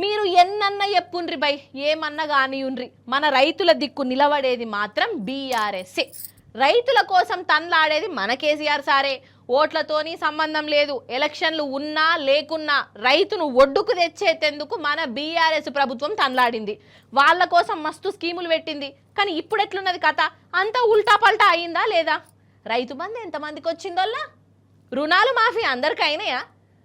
మీరు ఎన్నన్నా చెప్పుండ్రి బై ఏమన్నా కానియుండ్రి మన రైతుల దిక్కు నిలబడేది మాత్రం బీఆర్ఎస్ఏ. రైతుల కోసం తన్లాడేది మన కేసీఆర్ సారే. ఓట్లతోని సంబంధం లేదు, ఎలక్షన్లు ఉన్నా లేకున్నా రైతును ఒడ్డుకు తెచ్చేందుకు మన బీఆర్ఎస్ ప్రభుత్వం తన్లాడింది. వాళ్ళ కోసం మస్తు స్కీములు పెట్టింది. కానీ ఇప్పుడు ఎట్లున్నది కథ? అంతా ఉల్టా పల్టా అయిందా లేదా? రైతు బంధు ఎంతమందికి వచ్చిందోల్లా? రుణాలు మాఫీ అందరికి అయినాయా?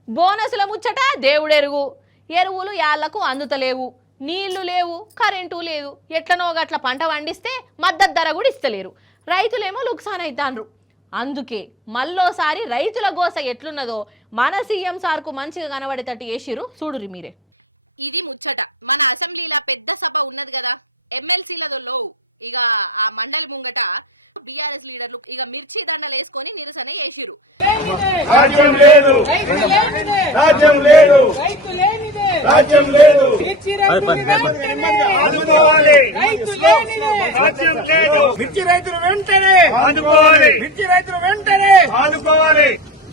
బోనసుల ముచ్చట దేవుడెరుగు. ఎరువులు యాళ్లకు అందుతలేవు, నీళ్లు లేవు, కరెంటు లేదు. ఎట్లనో గట్ల పంట పండిస్తే మద్దతు ధర కూడా ఇస్తలేరు. రైతులేమో లుక్సాన్ అవుతాండ్రు. అందుకే మళ్ళోసారి రైతుల గోస ఎట్లున్నదో మన సీఎం సార్కు మంచిగా కనబడేటట్టు చేసిరు. చూడురి మీరే. ఇది ముచ్చట. మన అసెంబ్లీలో పెద్ద సభ ఉన్నది కదా, ఎమ్మెల్సీలదో లో ఇక ఆ మండలి ముంగట బీఆర్ఎస్ లీడర్లు ఇక మిర్చి దండలు వేసుకొని నిరసన చేసిరు.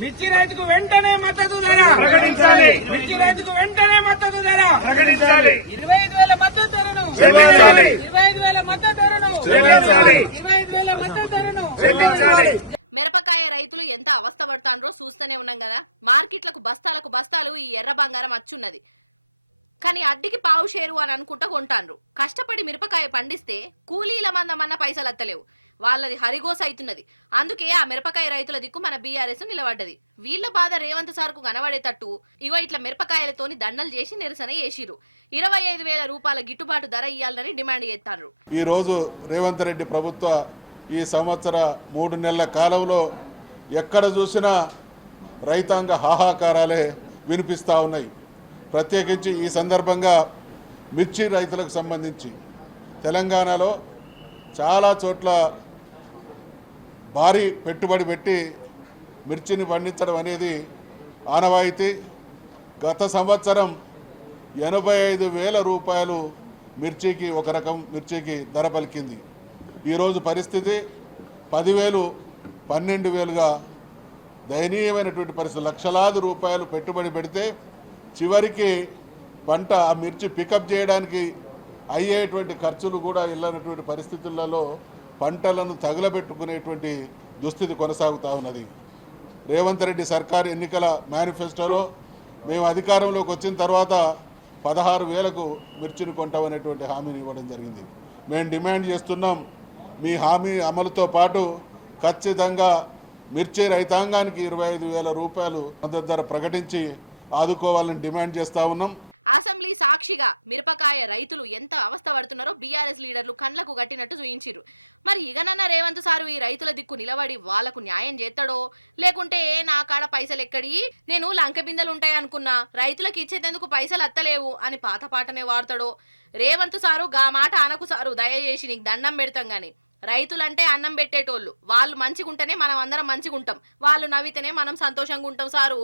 మిర్చి రైతుకు వెంటనే మద్దతు ధర ప్రకటించాలి. మిర్చి రైతుకు వెంటనే మద్దతు ధర ప్రకటించాలి. 25,000 మద్దతు ధరను చెల్లించాలి. 25,000 మద్దతు ధరను చెల్లించాలి. 25,000 మద్దతు ధరను చెల్లించాలి. మిరపకాయ రైతులు ఎంత అవస్థ పడతాండ్రో చూస్తూనే ఉన్నాం కదా. మార్కెట్లకు బస్తాలకు బస్తాలు ఈ ఎర్ర బంగారం అచ్చున్నది. కానీ అడ్డికి పావు షేరు అని అనుకుంటా కొంటాండ్రు. కష్టపడి మిరపకాయ పండిస్తే కూలీల మందమన్న పైసలు అత్తలేవు. వాళ్ళది హరిగోస అవుతున్నది. అందుకే ఆ మిరపకాయ రైతుల దిక్కు మన బీఆర్ఎస్ నిలబడ్డది. వీళ్ళ బాధ రేవంత్ సార్కు కనబడేటట్టు ఇగో ఇట్లా మిరపకాయలతోని దండలు చేసి నిరసన చేసిరు. 25,000 రూపాయల గిట్టుబాటు ధర ఇయ్యాలని డిమాండ్ చేస్తారు. ఈ రోజు రేవంత్ రెడ్డి ప్రభుత్వ ఈ సంవత్సర 3 నెలల కాలంలో ఎక్కడ చూసినా రైతాంగ హాహాకారాలే వినిపిస్తూ ఉన్నాయి. ప్రత్యేకించి ఈ సందర్భంగా మిర్చి రైతులకు సంబంధించి తెలంగాణలో చాలా చోట్ల భారీ పెట్టుబడి పెట్టి మిర్చిని పండించడం అనేది ఆనవాయితీ. గత సంవత్సరం 85,000 రూపాయలు మిర్చికి ఒక రకం మిర్చికి ధర పలికింది. ఈరోజు పరిస్థితి 10,000, 12,000గా దయనీయమైనటువంటి పరిస్థితి. లక్షలాది రూపాయలు పెట్టుబడి పెడితే చివరికి పంట ఆ మిర్చి పికప్ చేయడానికి అయ్యేటువంటి ఖర్చులు కూడా ఇల్లనటువంటి పరిస్థితులలో పంటలను తగులబెట్టుకునేటువంటి దుస్థితి కొనసాగుతూ ఉన్నది. రేవంత్ రెడ్డి సర్కారు ఎన్నికల మేనిఫెస్టోలో మేము అధికారంలోకి వచ్చిన తర్వాత 16,000కు మిర్చిని కొంటామనేటువంటి హామీని ఇవ్వడం జరిగింది. మేము డిమాండ్ చేస్తున్నాం, మీ హామీ అమలుతో పాటు ఖచ్చితంగా మిర్చి రైతాంగానికి 25,000 రూపాయలు మద్దతు ధర ప్రకటించి ఆదుకోవాలని డిమాండ్ చేస్తూ ఉన్నాం. అసెంబ్లీ సాక్షిగా మిరపకాయ రైతులు ఎంత అవస్థ పడుతున్నారో బీఆర్ఎస్ లీడర్లు కండ్లకు గట్టినట్టు చూయించిరు. మరి ఇగనన్న రేవంత్ సారు ఈ రైతుల దిక్కు నిలబడి వాళ్లకు న్యాయం చేస్తాడో, లేకుంటే నా కాడ పైసలు ఎక్కడి, నేను లంక బిందెలు ఉంటాయి అనుకున్నా, రైతులకు ఇచ్చేందుకు పైసలు అత్తలేవు అని పాత పాటనే వాడతాడో. రేవంత్ సారు గా మాట అనకు సారు, దయచేసి నీకు దండం పెడతాం గాని. రైతులంటే అన్నం పెట్టేటోళ్ళు, వాళ్ళు మంచిగుంటేనే మనం అందరం మంచిగుంటాం, వాళ్ళు నవ్వితేనే మనం సంతోషంగా ఉంటాం సారు.